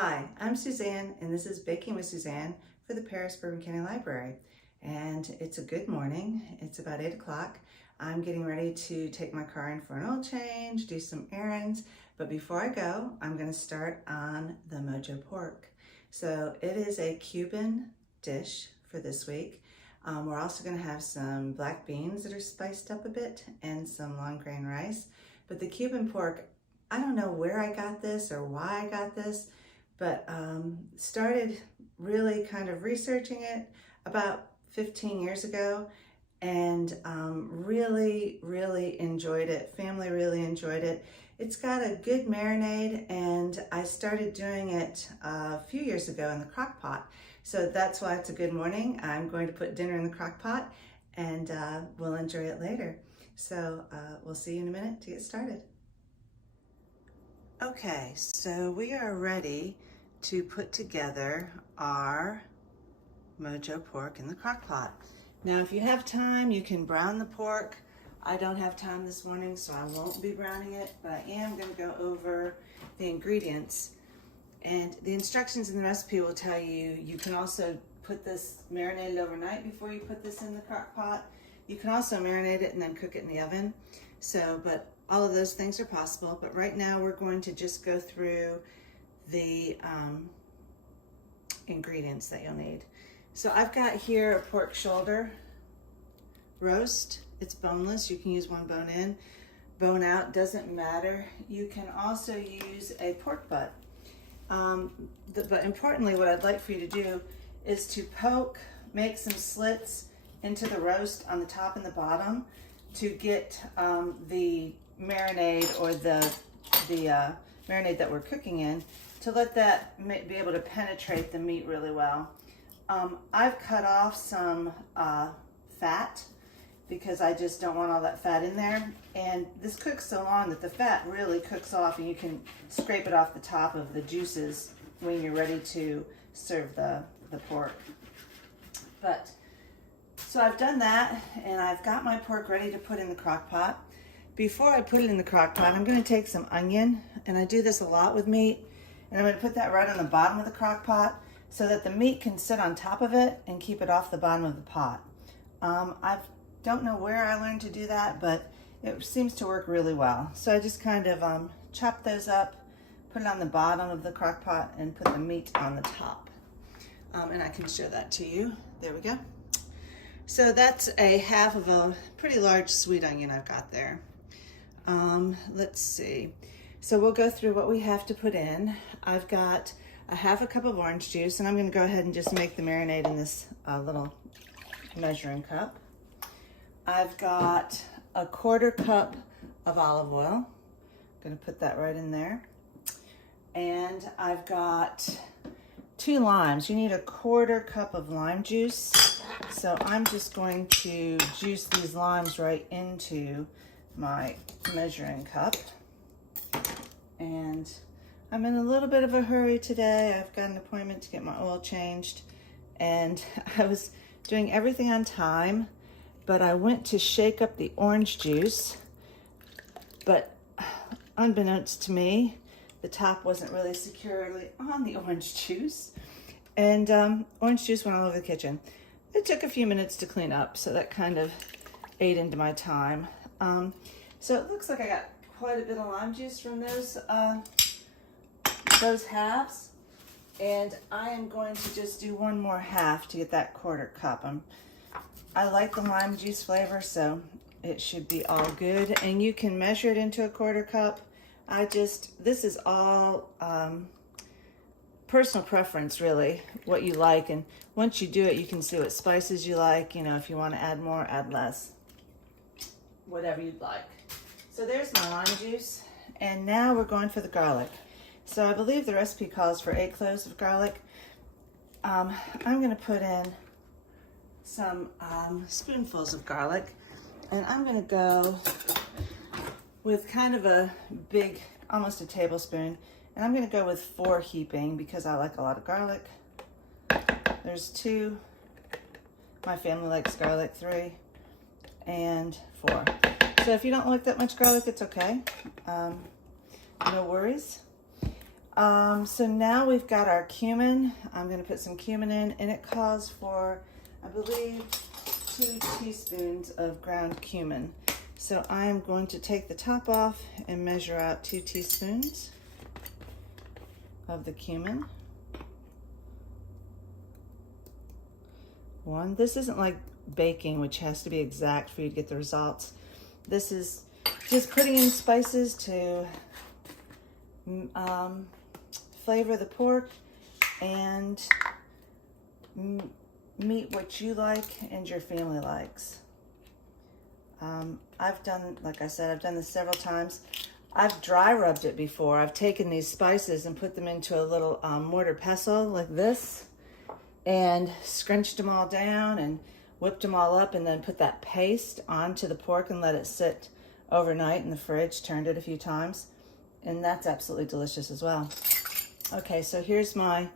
Hi, I'm Suzanne, and this is Baking with Suzanne for the Paris-Bourbon County Library. And it's a good morning. It's about 8 o'clock. I'm getting ready to take my car in for an oil change, do some errands. But before I go, I'm going to start on the Mojo pork. So it is a Cuban dish for this week. We're also going to have some black beans that are spiced up a bit and some long grain rice. But the Cuban pork, I don't know where I got this or why I got this, but started really kind of researching it about 15 years ago, and really enjoyed it. Family really enjoyed it. It's got a good marinade, and I started doing it a few years ago in the crock pot. So that's why it's a good morning. I'm going to put dinner in the crock pot, and we'll enjoy it later. So we'll see you in a minute to get started. Okay, so we are ready to put together our Mojo pork in the crock pot. Now, if you have time, you can brown the pork. I don't have time this morning, so I won't be browning it, but I am going to go over the ingredients. And the instructions in the recipe will tell you, you can also put this marinated overnight before you put this in the crock pot. You can also marinate it and then cook it in the oven. So, but all of those things are possible. But right now we're going to just go through the ingredients that you'll need. So I've got here a pork shoulder roast. It's boneless. You can use one bone in, bone out, doesn't matter. You can also use a pork butt. But importantly, what I'd like for you to do is to make some slits into the roast on the top and the bottom to get the marinade or the marinade that we're cooking in, to let that be able to penetrate the meat really well. I've cut off some fat because I just don't want all that fat in there. And this cooks so long that the fat really cooks off, and you can scrape it off the top of the juices when you're ready to serve the pork. So I've done that, and I've got my pork ready to put in the crock pot. Before I put it in the crock pot, I'm going to take some onion, and I do this a lot with meat, and I'm going to put that right on the bottom of the crock pot so that the meat can sit on top of it and keep it off the bottom of the pot. I don't know where I learned to do that, but it seems to work really well. So I just kind of chop those up, put it on the bottom of the crock pot, and put the meat on the top. And I can show that to you. There we go. So that's a half of a pretty large sweet onion I've got there. Let's see. So we'll go through what we have to put in. I've got a half a cup of orange juice, and I'm going to go ahead and just make the marinade in this little measuring cup. I've got a 1/4 cup of olive oil. I'm going to put that right in there. And I've got 2 limes. You need a 1/4 cup of lime juice. So I'm just going to juice these limes right into my measuring cup. And I'm in a little bit of a hurry today. I've got an appointment to get my oil changed, and I was doing everything on time, but I went to shake up the orange juice, but unbeknownst to me, the top wasn't really securely on the orange juice, and orange juice went all over the kitchen. It took a few minutes to clean up, so that kind of ate into my time. So it looks like I got quite a bit of lime juice from those halves, and I am going to just do one more half to get that 1/4 cup. I like the lime juice flavor, so it should be all good, and you can measure it into a 1/4 cup. This is all personal preference, really, what you like, and once you do it, you can see what spices you like, you know, if you want to add more, add less, whatever you'd like. So there's my lime juice, and now we're going for the garlic. So I believe the recipe calls for 8 cloves of garlic. I'm going to put in some spoonfuls of garlic, and I'm going to go with kind of a big, almost a tablespoon, and I'm going to go with 4 heaping because I like a lot of garlic. There's 2. My family likes garlic. 3 and 4. So if you don't like that much garlic, it's okay. No worries. So now we've got our cumin. I'm going to put some cumin in, and it calls for, I believe, 2 teaspoons of ground cumin. So I'm going to take the top off and measure out 2 teaspoons of the cumin. 1. This isn't like baking, which has to be exact for you to get the results. This is just putting in spices to flavor the pork and meet what you like and your family likes. I've done, like I said, I've done this several times. I've dry rubbed it before. I've taken these spices and put them into a little mortar pestle like this and scrunched them all down and whipped them all up, and then put that paste onto the pork and let it sit overnight in the fridge, turned it a few times, and that's absolutely delicious as well. Okay, so here's my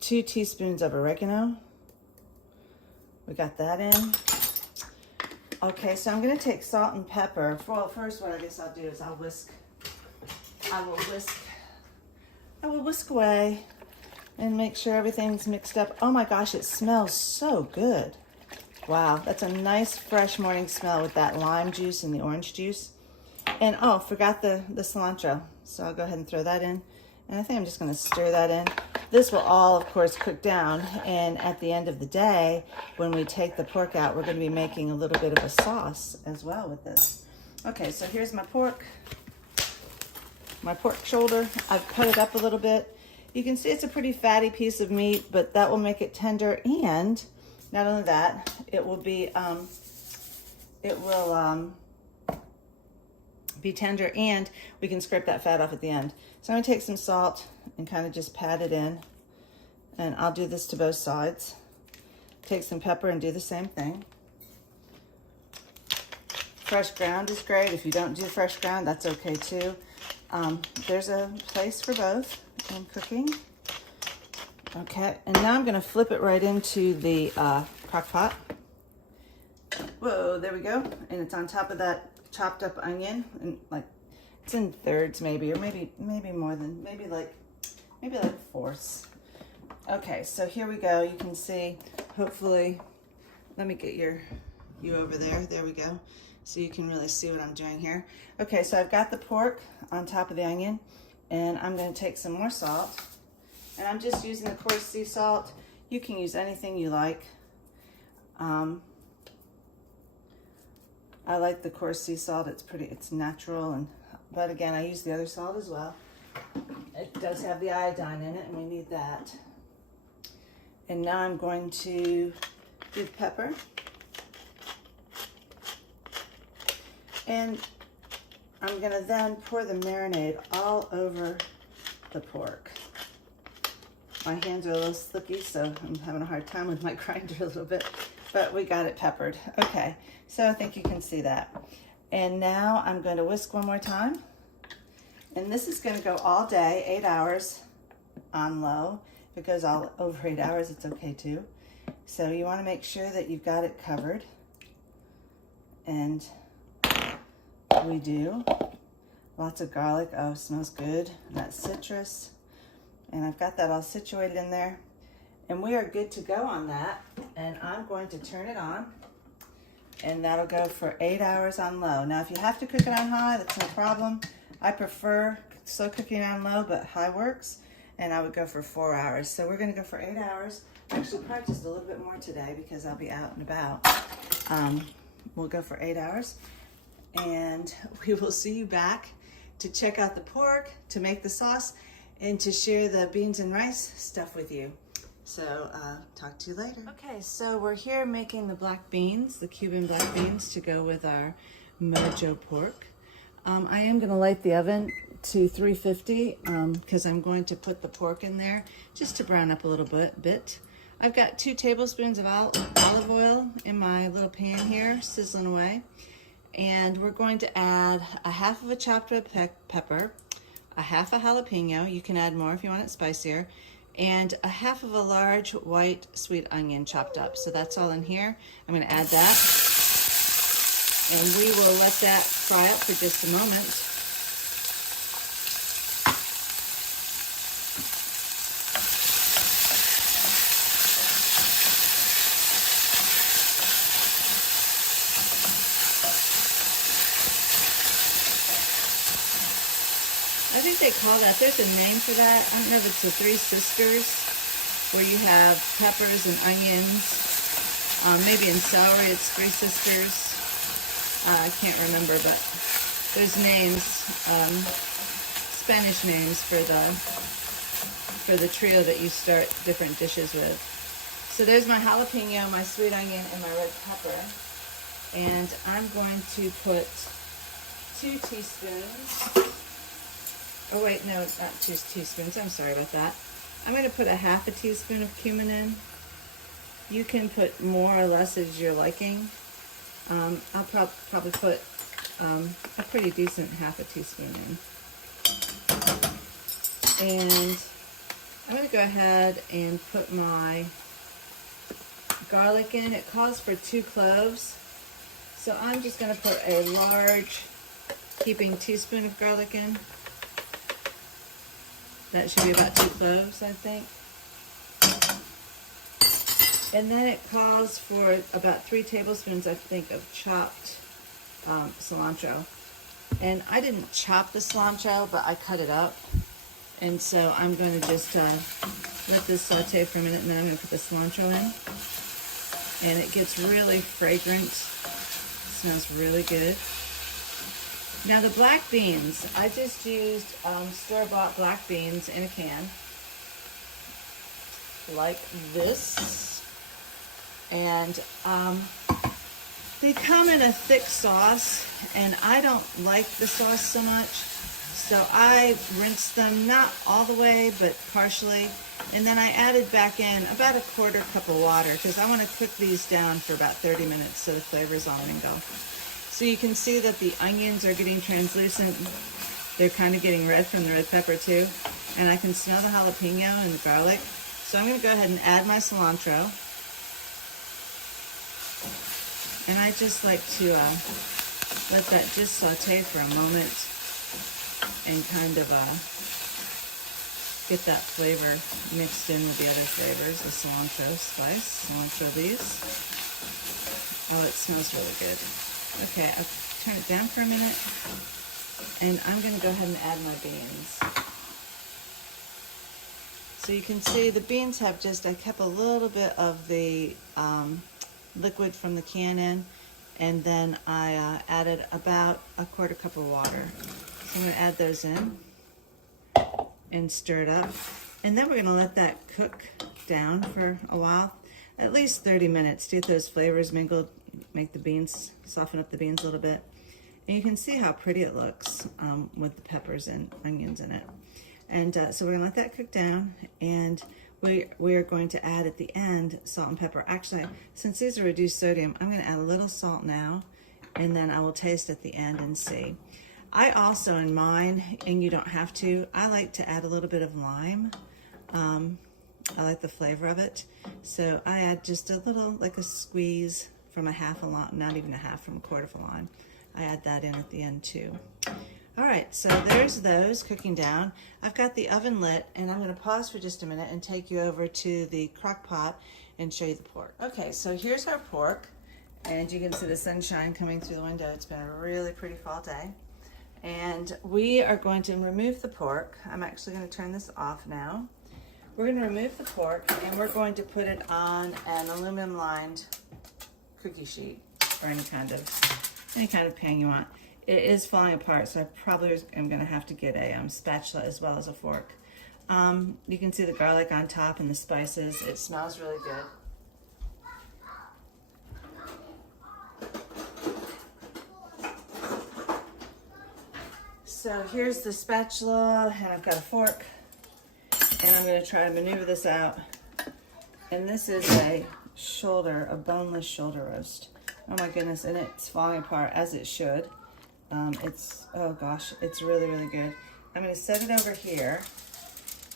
2 teaspoons of oregano. We got that in. Okay, so I'm gonna take salt and pepper. Well, first what I guess I'll do is I will whisk away and make sure everything's mixed up. Oh my gosh, it smells so good. Wow, that's a nice fresh morning smell with that lime juice and the orange juice. And oh, forgot the cilantro. So I'll go ahead and throw that in. And I think I'm just gonna stir that in. This will all, of course, cook down. And at the end of the day, when we take the pork out, we're gonna be making a little bit of a sauce as well with this. Okay, so here's my pork shoulder. I've cut it up a little bit. You can see it's a pretty fatty piece of meat, but that will make it tender. And not only that, it will be tender, and we can scrape that fat off at the end. So I'm gonna take some salt and kind of just pat it in, and I'll do this to both sides. Take some pepper and do the same thing. Fresh ground is great. If you don't do fresh ground, that's okay too. There's a place for both in cooking. Okay, and now I'm gonna flip it right into the crock pot. Whoa, there we go. And it's on top of that chopped up onion, and like it's in thirds maybe, or maybe more than, maybe like fourths. Okay, so here we go. You can see, hopefully, let me get you over there. There we go. So you can really see what I'm doing here. Okay, so I've got the pork on top of the onion, and I'm going to take some more salt, and I'm just using the coarse sea salt. You can use anything you like. I like the coarse sea salt. It's natural, but again, I use the other salt as well. It does have the iodine in it, and we need that. And now I'm going to do the pepper. And I'm gonna then pour the marinade all over the pork. My hands are a little slicky, so I'm having a hard time with my grinder a little bit, but we got it peppered. Okay, so I think you can see that. And now I'm going to whisk one more time. And this is gonna go all day, 8 hours on low. If it goes all over 8 hours, it's okay too. So you wanna make sure that you've got it covered. And we do. Lots of garlic. Oh, smells good. And that citrus. And I've got that all situated in there. And we are good to go on that. And I'm going to turn it on. And that'll go for 8 hours on low. Now, if you have to cook it on high, that's no problem. I prefer slow cooking on low, but high works. And I would go for 4 hours. So we're going to go for 8 hours. Actually, probably just a little bit more today because I'll be out and about. We'll go for 8 hours. And we will see you back to check out the pork, to make the sauce, and to share the beans and rice stuff with you. So talk to you later. Okay, so we're here making the black beans, the Cuban black beans, to go with our Mojo pork. I am going to light the oven to 350 because I'm going to put the pork in there just to brown up a little bit. I've got 2 tablespoons of olive oil in my little pan here, sizzling away. And we're going to add a half of a chopped red pepper, a half a jalapeno, you can add more if you want it spicier, and a half of a large white sweet onion chopped up. So that's all in here. I'm gonna add that. And we will let that fry up for just a moment. think they call that, there's a name for that. I don't know if it's the Three Sisters, where you have peppers and onions. Maybe in celery it's Three Sisters. I can't remember, but there's names, Spanish names for the trio that you start different dishes with. So there's my jalapeno, my sweet onion, and my red pepper. And I'm going to put 2 teaspoons. Oh wait, no, not 2 teaspoons. I'm sorry about that. I'm going to put a half a teaspoon of cumin in. You can put more or less as you're liking. I'll probably put a pretty decent half a teaspoon in. And I'm going to go ahead and put my garlic in. It calls for 2 cloves. So I'm just going to put a large heaping teaspoon of garlic in. That should be about 2 cloves, I think. And then it calls for about 3 tablespoons, I think, of chopped cilantro. And I didn't chop the cilantro, but I cut it up. And so I'm going to just let this saute for a minute, and then I'm going to put the cilantro in. And it gets really fragrant. It smells really good. Now the black beans, I just used store-bought black beans in a can, like this. And they come in a thick sauce, and I don't like the sauce so much. So I rinsed them, not all the way, but partially. And then I added back in about a 1/4 cup of water, because I want to cook these down for about 30 minutes so the flavors all mingle. So you can see that the onions are getting translucent. They're kind of getting red from the red pepper too. And I can smell the jalapeno and the garlic. So I'm going to go ahead and add my cilantro. And I just like to let that just saute for a moment and kind of get that flavor mixed in with the other flavors, the cilantro spice, cilantro these. Oh, it smells really good. Okay, I'll turn it down for a minute, and I'm going to go ahead and add my beans. So you can see the beans have I kept a little bit of the liquid from the can in, and then I added about a 1/4 cup of water. So I'm going to add those in and stir it up. And then we're going to let that cook down for a while, at least 30 minutes, to get those flavors mingled, make the beans, soften up the beans a little bit. And you can see how pretty it looks with the peppers and onions in it. And so we're going to let that cook down, and we are going to add at the end salt and pepper. Actually, since these are reduced sodium, I'm going to add a little salt now, and then I will taste at the end and see. I also, in mine, and you don't have to, I like to add a little bit of lime. I like the flavor of it. So I add just a little, like a squeeze from a half a lime, not even a half, from a 1/4 of a lime. I add that in at the end too. All right, so there's those cooking down. I've got the oven lit, and I'm going to pause for just a minute and take you over to the crock pot and show you the pork. Okay, so here's our pork, and you can see the sunshine coming through the window. It's been a really pretty fall day. And we are going to remove the pork. I'm actually going to turn this off now. We're going to remove the pork, and we're going to put it on an aluminum lined cookie sheet, or any kind of pan you want. It is falling apart, so I probably am going to have to get a spatula as well as a fork. You can see the garlic on top and the spices. It smells really good. So here's the spatula, and I've got a fork, and I'm going to try to maneuver this out. And this is a boneless shoulder roast. Oh my goodness, and it's falling apart, as it should. Oh gosh, it's really, really good. I'm going to set it over here,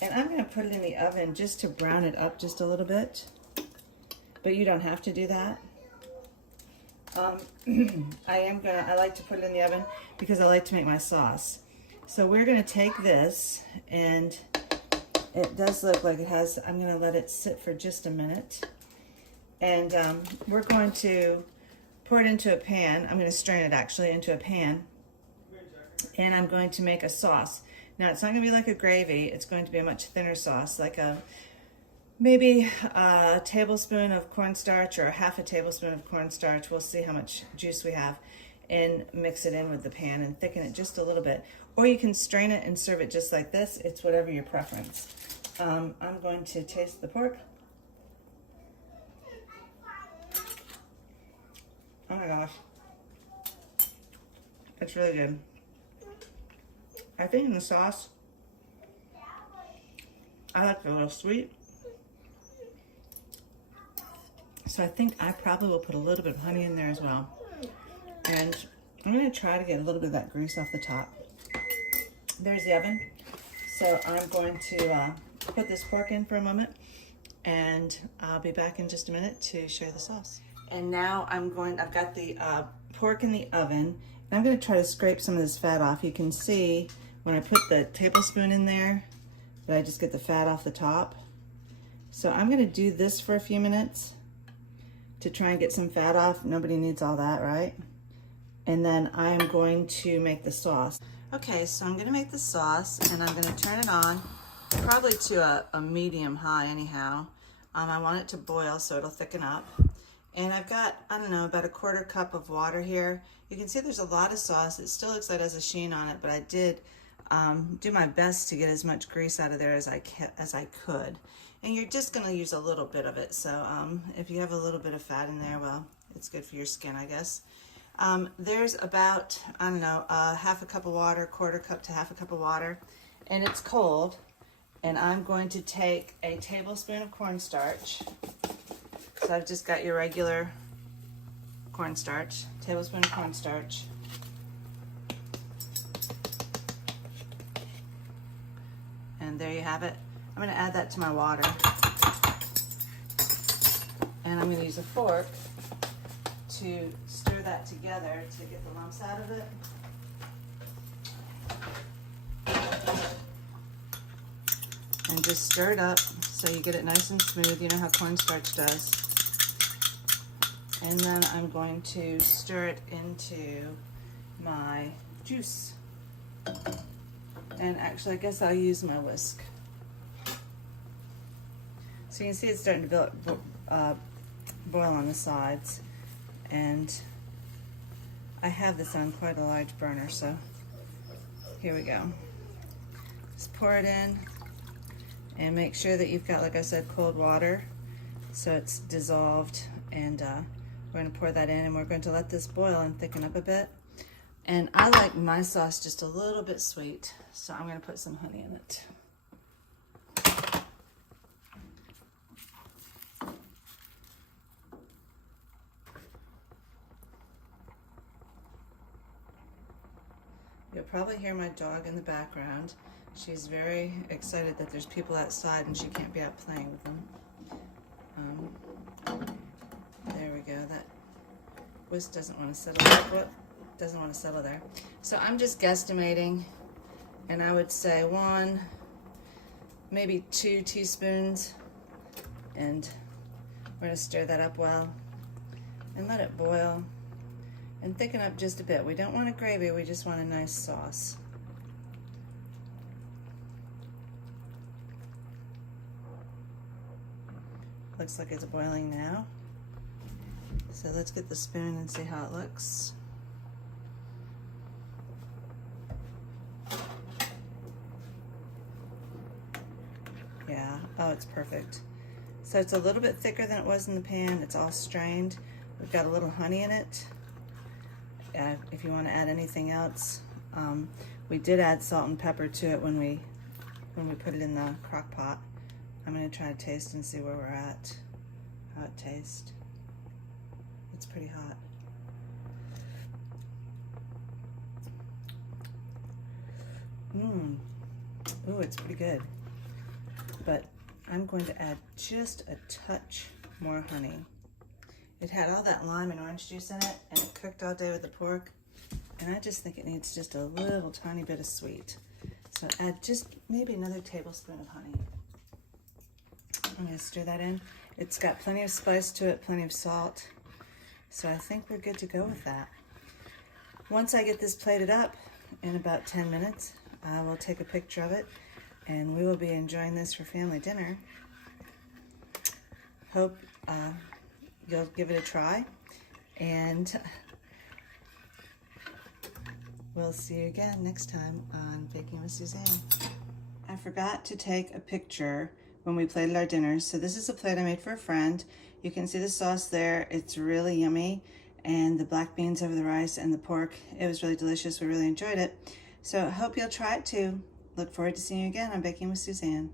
and I'm going to put it in the oven just to brown it up just a little bit. But you don't have to do that. I like to put it in the oven because I like to make my sauce. So we're going to take this, and it does look like it has, I'm going to let it sit for just a minute. And we're going to pour it into a pan. I'm going to strain it actually into a pan. And I'm going to make a sauce. Now it's not gonna be like a gravy, it's going to be a much thinner sauce, like maybe a tablespoon of cornstarch or half a tablespoon of cornstarch. We'll see how much juice we have, and mix it in with the pan and thicken it just a little bit. Or you can strain it and serve it just like this. It's whatever your preference. I'm going to taste the pork. Oh my gosh. It's really good. I think in the sauce, I like it a little sweet. So I think I probably will put a little bit of honey in there as well. And I'm gonna try to get a little bit of that grease off the top. There's the oven. So I'm going to put this pork in for a moment, and I'll be back in just a minute to show you the sauce. And now I've got the pork in the oven, and I'm gonna try to scrape some of this fat off. You can see when I put the tablespoon in there that I just get the fat off the top. So I'm gonna do this for a few minutes to try and get some fat off. Nobody needs all that, right? And then I'm going to make the sauce. Okay, so I'm gonna make the sauce, and I'm gonna turn it on, probably to a medium high anyhow. I want it to boil so it'll thicken up. And I've got, I don't know, about a quarter cup of water here. You can see there's a lot of sauce. It still looks like it has a sheen on it, but I did do my best to get as much grease out of there as I could. And you're just gonna use a little bit of it. So if you have a little bit of fat in there, well, it's good for your skin, I guess. There's about, I don't know, half a cup of water, quarter cup to half a cup of water, and it's cold. And I'm going to take a tablespoon of cornstarch. So I've just got your regular cornstarch, tablespoon of cornstarch. And there you have it. I'm gonna add that to my water. And I'm gonna use a fork to stir that together to get the lumps out of it. And just stir it up so you get it nice and smooth. You know how cornstarch does. And then I'm going to stir it into my juice. And actually, I guess I'll use my whisk. So you can see it's starting to boil on the sides. And I have this on quite a large burner, so here we go. Just pour it in and make sure that you've got, like I said, cold water so it's dissolved. And we're going to pour that in, and we're going to let this boil and thicken up a bit. And I like my sauce just a little bit sweet, so I'm going to put some honey in it. You'll probably hear my dog in the background. She's very excited that there's people outside and she can't be out playing with them. There we go. That whisk doesn't want to settle there. What? Doesn't want to settle there. So I'm just guesstimating, and I would say 1, maybe 2 teaspoons, and we're going to stir that up well and let it boil and thicken up just a bit. We don't want a gravy, we just want a nice sauce. Looks like it's boiling now. So let's get the spoon and see how it looks. Yeah, oh, it's perfect. So it's a little bit thicker than it was in the pan. It's all strained. We've got a little honey in it. If you want to add anything else, we did add salt and pepper to it when we put it in the crock pot. I'm going to try to taste and see where we're at, how it tastes. It's pretty hot. Ooh, it's pretty good. But I'm going to add just a touch more honey. It had all that lime and orange juice in it, and it cooked all day with the pork. And I just think it needs just a little tiny bit of sweet. So add just maybe another tablespoon of honey. I'm going to stir that in. It's got plenty of spice to it, plenty of salt. So I think we're good to go with that. Once I get this plated up, in about 10 minutes, I will take a picture of it, and we will be enjoying this for family dinner. Hope you'll give it a try, and we'll see you again next time on Baking with Suzann. I forgot to take a picture when we plated our dinners. So this is a plate I made for a friend. You can see the sauce there. It's really yummy. And the black beans over the rice and the pork. It was really delicious. We really enjoyed it. So I hope you'll try it too. Look forward to seeing you again on Baking with Suzann.